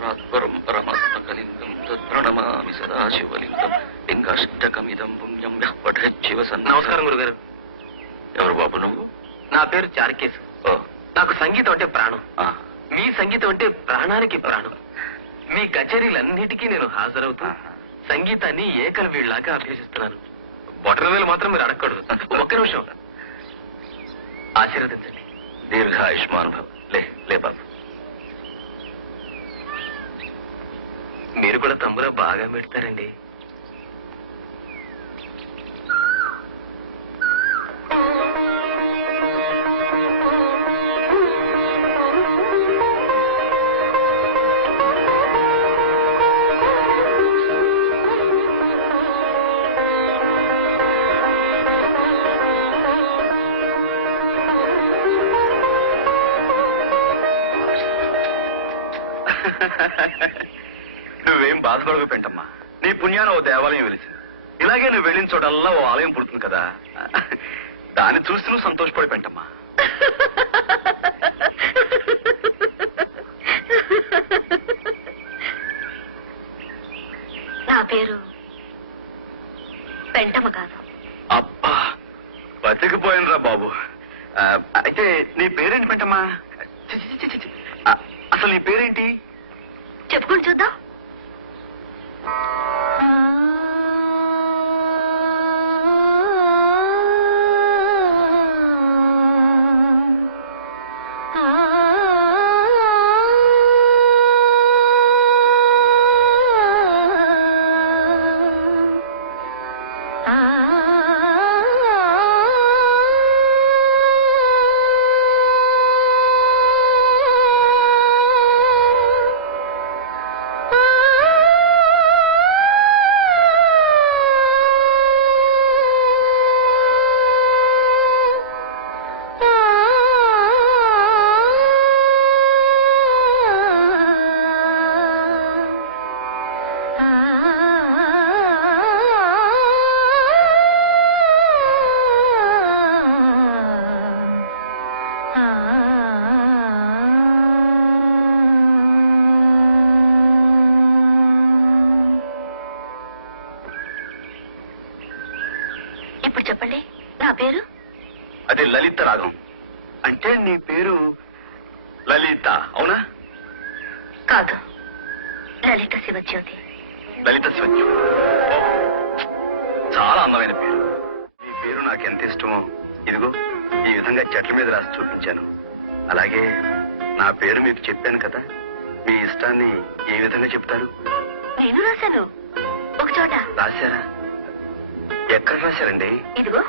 పరాత్పరం పరమాత్మకలింగం తత్ప్రణమామి సదాశివలింగం లింగాష్టకమిదం పుణ్యం యః పఠేత్ శివసన్. నమస్కారం గురుగారు. ఎవరు బాబు నువ్వు? నా పేరు చార్కేశు. నాకు సంగీతం అంటే ప్రాణం. మీ సంగీతం అంటే ప్రాణానికి ప్రాణం. మీ కచేరీలన్నిటికీ నేను హాజరవుతూ సంగీతాన్ని ఏకలవీళ్ళలాగా అభ్యసిస్తున్నాను. బొటనవేలు మాత్రం మీరు అడగకూడదు. ఒక్క నిమిషం ఆశీర్వదించండి. దీర్ఘాయుష్మాన్ భవ. లే బాబు. మీరు కూడా తమ్మురా బాగా పెడతారండి. నువ్వేం బాధపడకు పెంటమ్మా. నీ పుణ్యాన ఓ దేవాలయం వెలిసింది. ఇలాగే నువ్వు వెళ్ళిన చోటల్లా ఓ ఆలయం పుడుతుంది కదా, దాన్ని చూసి నువ్వు సంతోషపడి పెంటమ్మా. నా పేరు పెంటమ్మ కాదు. అబ్బా బతికిపోయినరా బాబు. అయితే నీ పేరేంటి పెంటమ్మా? అసలు నీ పేరేంటి చెప్పుకొని చూద్దాం. ఇప్పుడు చెప్పండి, నా పేరు? అదే లలిత రాగం. అంటే నీ పేరు లలిత అవునా? కాదు, లలిత శివజ్యోతి. లలిత శివజ్యోతి చాలా అందమైన పేరు. ఈ పేరు నాకు ఎంత ఇష్టమో ఇదిగో ఈ విధంగా చెట్ల మీద రాసి చూపించాను. అలాగే నా పేరు మీకు చెప్పాను కదా, మీ ఇష్టాన్ని ఏ విధంగా చెప్తారు? నేను రాశాను ఒక చోట. రాశారా? ఎక్కడ రాశారండి? ఇదిగో.